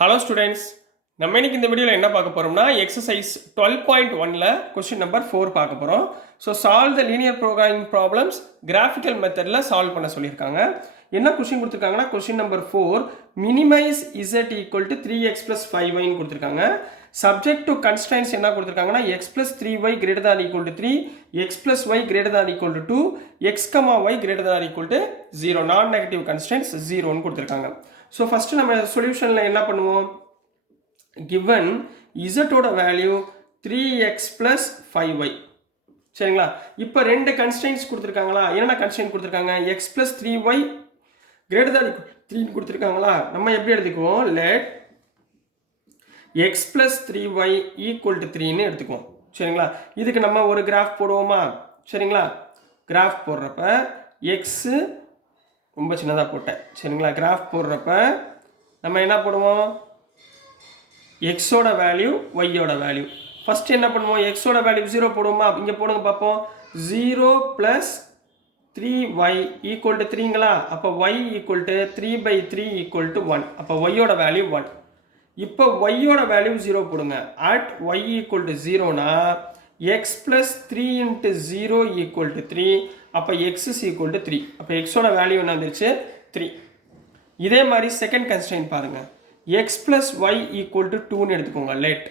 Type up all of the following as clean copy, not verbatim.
Hello students, நம்ம இன்னைக்கு இந்த வீடியோவில் என்ன பார்க்க போகிறோம்னா எக்ஸசைஸ் 12.1ல் கொஸ்டின் நம்பர் 4 பார்க்க போகிறோம். So solve the linear programming problems graphical மெத்தடில் சால்வ் பண்ண சொல்லியிருக்காங்க. என்ன கொஸ்டின் கொடுத்துருக்காங்கன்னா question number 4 minimize z equal to 3x + 5yன்னு கொடுத்துருக்காங்க. சப்ஜெக்ட் டு கன்ஸ்ட்ரைன்ஸ் என்ன கொடுத்துருக்காங்கன்னா x + 3y greater than equal to 3, x + y greater than equal to 2, x, y greater than equal to 0, நான் நெகட்டிவ் கன்ஸ்ட்ரைன்ஸ் 0ன்னு கொடுத்துருக்காங்க. So first நம்ம சொல்யூஷனில் என்ன பண்ணுவோம், given இசட்டோட value 3x + 5y சரிங்களா. இப்போ ரெண்டு கன்ஸ்ட்ரைன்ஸ் கொடுத்துருக்காங்களா, என்னென்ன கன்ஸ்ட்ரைன்ட் கொடுத்துருக்காங்க, x + 3y greater than 3 கொடுத்துருக்காங்களா. நம்ம எப்படி எடுத்துக்குவோம், let x + 3y equal to 3ன்னு எடுத்துக்குவோம் சரிங்களா. இதுக்கு நம்ம ஒரு கிராஃப் போடுவோமா சரிங்களா. கிராஃப் போடுறப்ப எக்ஸு ரொம்ப சின்னதாக போட்டேன் சரிங்களா. கிராஃப் போடுறப்ப நம்ம என்ன போடுவோம், எக்ஸோட வேல்யூ ஒய்யோட வேல்யூ. ஃபஸ்ட்டு என்ன பண்ணுவோம், எக்ஸோட வேல்யூ 0 போடுவோமா, இங்கே போடுங்க பார்ப்போம். 0 + 3y ஈக்குவல் டு 3ங்களா. அப்போ y equal to 3/3 equal to 1. அப்போ ஒய்யோட வேல்யூ 1. இப்போ ஒய்யோட வேல்யூ 0 போடுங்க. அட் y ஈக்குவல் டு 0னா x + 3 × 0 ஈக்குவல் டு 3. அப்போ x is equal to 3. அப்போ எக்ஸோட வேல்யூ என்ன வந்துருச்சு, 3. இதே மாதிரி செகண்ட் கன்ஸ்ட்ரைன்ட் பாருங்க, x + y ஈக்குவல் டு 2ன்னு எடுத்துக்கோங்க லெட்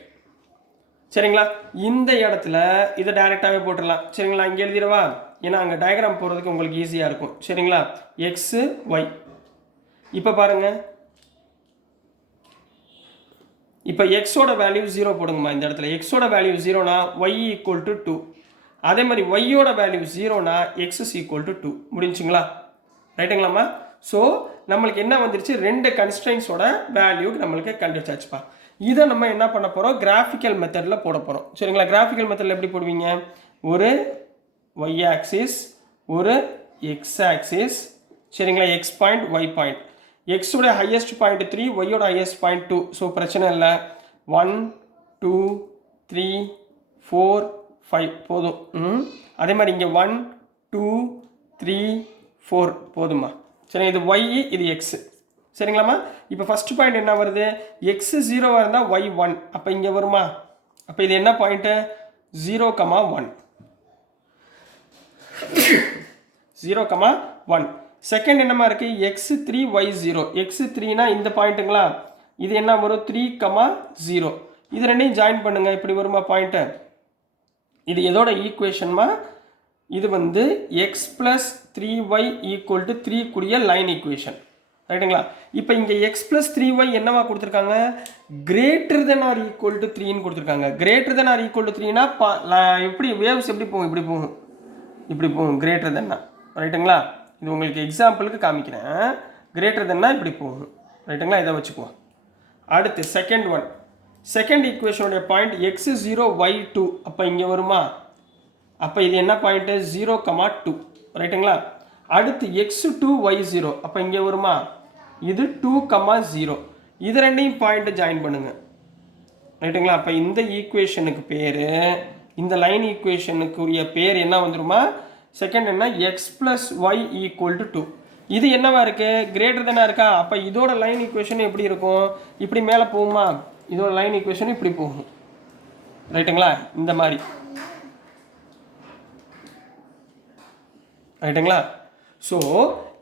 சரிங்களா. இந்த இடத்துல இதை டைரெக்டாகவே போட்டுடலாம் சரிங்களா. இங்கே எழுதிடவா, ஏன்னா அங்கே டயக்ராம் போடுறதுக்கு உங்களுக்கு ஈஸியாக இருக்கும் சரிங்களா. X y. இப்போ பாருங்க, இப்போ எக்ஸோட வேல்யூ 0 போடுங்கம்மா. இந்த இடத்துல எக்ஸோட வேல்யூ 0னா ஒய் ஈக்குவல் டு 2. அதே மாதிரி ஒய்யோட வேல்யூ 0னா எக்ஸ் இஸ் ஈக்குவல் டு 2. முடிஞ்சுங்களா, ரைட்டுங்களாம்மா. ஸோ நம்மளுக்கு என்ன வந்துருச்சு, ரெண்டு கன்ஸ்ட்ரைன்ஸோட வேல்யூ நம்மளுக்கு கண்டுபிடிச்சாச்சுப்பா. இதை நம்ம என்ன பண்ண போகிறோம், கிராஃபிக்கல் மெத்தடில் போட போகிறோம் சரிங்களா. கிராஃபிக்கல் மெத்தடில் எப்படி போடுவீங்க, ஒரு ஒய் ஆக்சிஸ் ஒரு எக்ஸ் ஆக்சிஸ் சரிங்களா. X point y point. எக்ஸோட ஹையஸ்ட் பாயிண்ட் 3, ஒய்யோட ஹையஸ்ட் பாயிண்ட் 2. ஸோ பிரச்சனை இல்லை. 1 2 3 4 5 போதும். அதே மாதிரி இங்கே 1 2 3 4 போதுமா சரி. இது ஒய், இது எக்ஸ் சரிங்களாம்மா. இப்போ ஃபர்ஸ்ட் பாயிண்ட் என்ன வருது, எக்ஸ் 0வாக இருந்தால் ஒய் 1. அப்போ இங்கே வருமா. அப்போ இது என்ன பாயிண்ட்டு, 0,1 0,1. செகண்ட் என்னமா இருக்குது, எக்ஸ் 3 ஒய் 0. எக்ஸ் 3னா இந்த பாயிண்ட்டுங்களா. இது என்ன வரும், 3,0. இது ரெண்டையும் ஜாயின் பண்ணுங்க, இப்படி வருமா பாயிண்ட்டு. இது எதோட ஈக்குவேஷன்மா, இது வந்து x + 3y ஈக்குவல் டு 3 கூடிய லைன் ஈக்குவேஷன் ரைட்டுங்களா. இப்போ இங்கே x + 3y என்னவா கொடுத்துருக்காங்க, greater than or equal to 3ன்னு கொடுத்துருக்காங்க. Greater than or equal to 3னா எப்படி வேவ்ஸ் எப்படி போகும், இப்படி போகும், இப்படி போகும் கிரேட்டர் தென்னா ரைட்டுங்களா. இது உங்களுக்கு எக்ஸாம்பிளுக்கு காமிக்கிறேன். கிரேட்டர் தென்னா இப்படி போகும் ரைட்டுங்களா. இதை வச்சுக்குவோம். அடுத்து செகண்ட் ஒன், செகண்ட் ஈக்குவேஷனுடைய பாயிண்ட் x 0 y 2. அப்போ இங்கே வருமா. அப்போ இது என்ன பாயிண்ட்டு, 0,2 ரைட்டுங்களா. அடுத்து x 2 y 0. அப்போ இங்கே வருமா, இது 2,0. இது ரெண்டையும் பாயிண்ட்டை ஜாயின் பண்ணுங்க ரைட்டுங்களா. அப்போ இந்த ஈக்குவேஷனுக்கு பேர், இந்த லைன் ஈக்குவேஷனுக்குரிய பேர் என்ன வந்துருமா, செகண்ட் என்ன, x + y ஈக்குவல் டு 2. இது என்னவா இருக்கு, கிரேட்டர் தானே இருக்கா. அப்போ இதோட லைன் ஈக்குவேஷன் எப்படி இருக்கும், இப்படி மேலே போகுமா. இதோட லைன் ஈக்குவேஷன் இப்படி போகும் ரைட்டுங்களா, இந்த மாதிரி ரைட்டுங்களா. ஸோ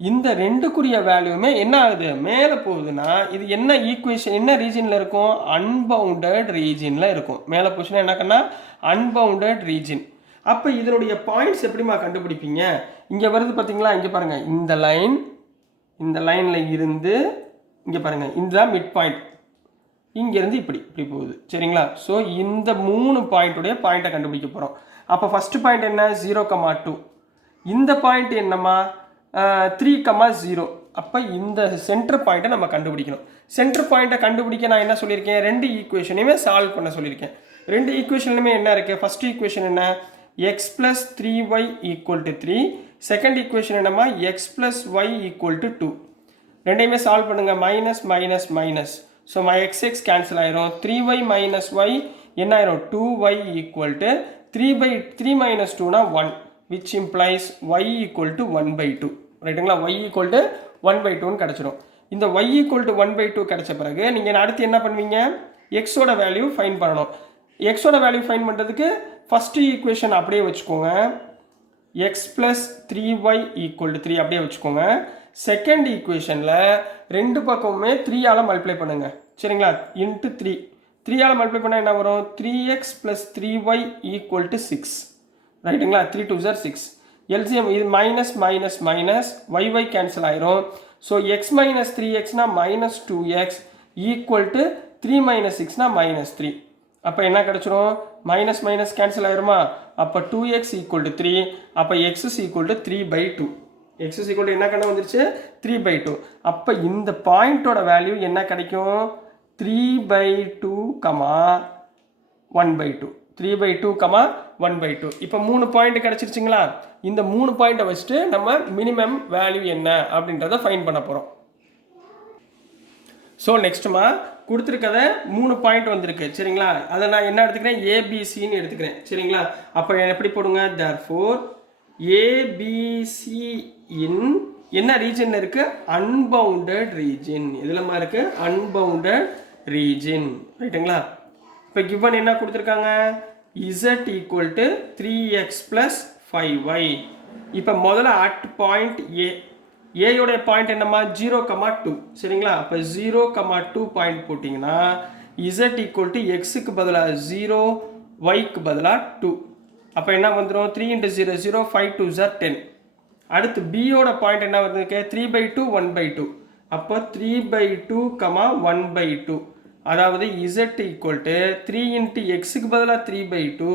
இந்த ரெண்டுக்குரிய வேல்யூமே என்ன ஆகுது, மேலே போகுதுன்னா இது என்ன ஈக்குவேஷன், என்ன ரீஜனில் இருக்கும், அன்பவுண்டட் ரீஜனில் இருக்கும். மேலே போச்சுன்னா என்ன கண்ணா, அன்பவுண்டட் ரீஜன். அப்போ இதனுடைய பாயிண்ட்ஸ் எப்படிமா கண்டுபிடிப்பீங்க, இங்கே வருது பார்த்தீங்களா. இங்கே பாருங்கள், இந்த லைன், இந்த லைனில் இருந்து இங்கே பாருங்கள், இந்த மிட் பாயிண்ட் இங்கேருந்து இப்படி இப்படி போகுது சரிங்களா. ஸோ இந்த 3 பாயிண்ட்டுடைய பாயிண்ட்டை கண்டுபிடிக்க போகிறோம். அப்போ ஃபஸ்ட்டு பாயிண்ட் என்ன, 0,2. இந்த பாயிண்ட் என்னம்மா, 3,0. அப்போ இந்த சென்டர் பாயிண்ட்டை நம்ம கண்டுபிடிக்கணும். சென்டர் பாயிண்ட்டை கண்டுபிடிக்க நான் என்ன சொல்லியிருக்கேன், ரெண்டு ஈக்குவேஷனையுமே சால்வ் பண்ண சொல்லியிருக்கேன். ரெண்டு ஈக்குவேஷன்லையுமே என்ன இருக்குது, ஃபஸ்ட் ஈக்குவேஷன் என்ன, x + 3y equal to 3. Second equation என்னம்மா, x + y ஈக்குவல் டு 2. ரெண்டையுமே சால்வ் பண்ணுங்கள், minus minus minus. So x cancel ஆயிரும். 3y - y என்ன ஆயிரும், 2y equal to 3/3 - 2னா 1, which implies y equal to 1/2 ரைட்டுங்களா. y ஈக்குவல் டு 1/2ன்னு கிடச்சிரும். இந்த y ஈக்குவல் டு 1/2 கிடைச்ச பிறகு நீங்கள் அடுத்து என்ன பண்ணுவீங்க, எக்ஸோட வேல்யூ ஃபைன் பண்ணணும். எக்ஸோட வேல்யூ ஃபைன் பண்ணுறதுக்கு ஃபஸ்ட்டு ஈக்குவேஷன் அப்படியே வச்சுக்கோங்க, X plus 3y equal to 3 அப்படியே வச்சுக்கோங்க. செகண்ட் ஈக்குவேஷனில் ரெண்டு பக்கமுமே 3ஆல் மல்டிப்ளை பண்ணுங்க, சரிங்களா, இன்ட்டு 3ஆல் மல்டிப்ளை பண்ணால் என்ன வரும், 3x plus 3y equal to 6, ரைட்டுங்களா. 3 2 6. எல்சிஎம் இது minus minus minus y cancel ஆயிரும். ஸோ எக்ஸ் மைனஸ் 3xனா minus 2x equal to 3 minus 6னா மைனஸ் 3. அப்போ என்ன கிடச்சிரும், மைனஸ் மைனஸ் கேன்சல் ஆயிருமா, அப்போ 2x ஈக்குவல் டு 3, அப்போ X is equal to 3/2. X is equal to என்ன கண்ணு வந்துருச்சு, 3/2. அப்போ இந்த பாயிண்டோட வேல்யூ என்ன கிடைக்கும், 3/2, 1/2. 3/2, 1/2. இப்போ 3 பாயிண்ட் கிடச்சிருச்சுங்களா. இந்த 3 பாயிண்ட்டை வச்சுட்டு நம்ம மினிமம் வேல்யூ என்ன அப்படின்றத ஃபைன் பண்ண போகிறோம். ஸோ நெக்ஸ்ட்டுமா கொடுத்துருக்கத 3 பாயிண்ட் வந்திருக்கு, சரிங்களா. அதை நான் என்ன எடுத்துக்கிறேன், ஏபிசின்னு எடுத்துக்கிறேன், சரிங்களா. அப்போ எப்படி போடுங்க, therefore ஏபிசி இன் என்ன ரீஜனில் இருக்குது, அன்பவுண்டட் ரீஜன். எதுலமா இருக்குது, அன்பவுண்டட் ரீஜன், ரைட்டுங்களா. இப்போ கிவன் என்ன கொடுத்துருக்காங்க, z equal to 3x plus 5y. இப்போ முதல்ல அட் பாயிண்ட் ஏயோட பாயிண்ட் என்னம்மா, 0,2, சரிங்களா. அப்போ 0,2 பாயிண்ட் போட்டிங்கன்னா z ஈக்குவல் டு எக்ஸுக்கு பதிலாக 0, ஒய்க்கு பதிலாக 2. அப்போ என்ன வந்துடும், 3 × 0 0, 5 2s are 10. அடுத்து பியோட பாயிண்ட் என்ன வந்துருக்கு, 3/2 1/2. அப்போ 3/2, 1/2. அதாவது z ஈக்குவல் டு 3 × எக்ஸுக்கு பதிலாக 3/2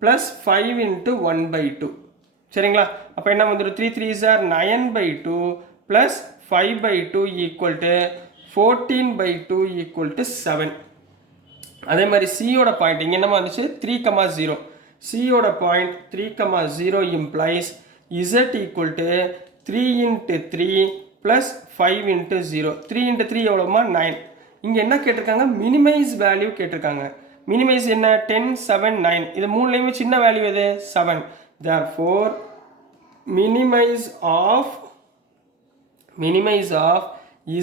ப்ளஸ் 5 × 1/2, சரிங்களா. அப்போ என்ன வந்துடும், 3 3s are 9/2 plus 5/2 equal to 14/2 equal to 7. அதே மாதிரி சியோட பாயிண்ட் இங்கே என்னமா வந்துச்சு, 3,0. சியோட point 3,0 implies z equal to 3 × 3 plus 5 × 0. 3 × 3 எவ்வளோமா, 9. இங்கே என்ன கேட்டிருக்காங்க, மினிமைஸ் வேல்யூ கேட்டிருக்காங்க. மினிமைஸ் என்ன, 10 7 9. இது மூணுலேயுமே சின்ன வேல்யூ எது, 7. therefore minimize of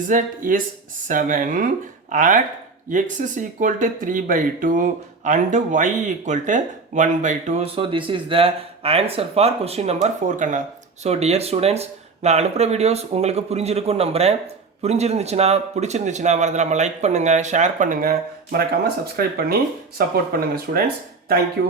z is 7 at x is equal to 3/2 and y equal to 1/2. so this is the answer for question number 4 Kanna. so dear students, நான் அனுப்புகிற வீடியோஸ் உங்களுக்கு புரிஞ்சிருக்கும்னு நம்புகிறேன். பிடிச்சிருந்துச்சுன்னா மறந்துடாம லைக் பண்ணுங்கள், ஷேர் பண்ணுங்கள், மறக்காமல் சப்ஸ்கிரைப் பண்ணி சப்போர்ட் பண்ணுங்கள் ஸ்டூடெண்ட்ஸ். தேங்க்யூ.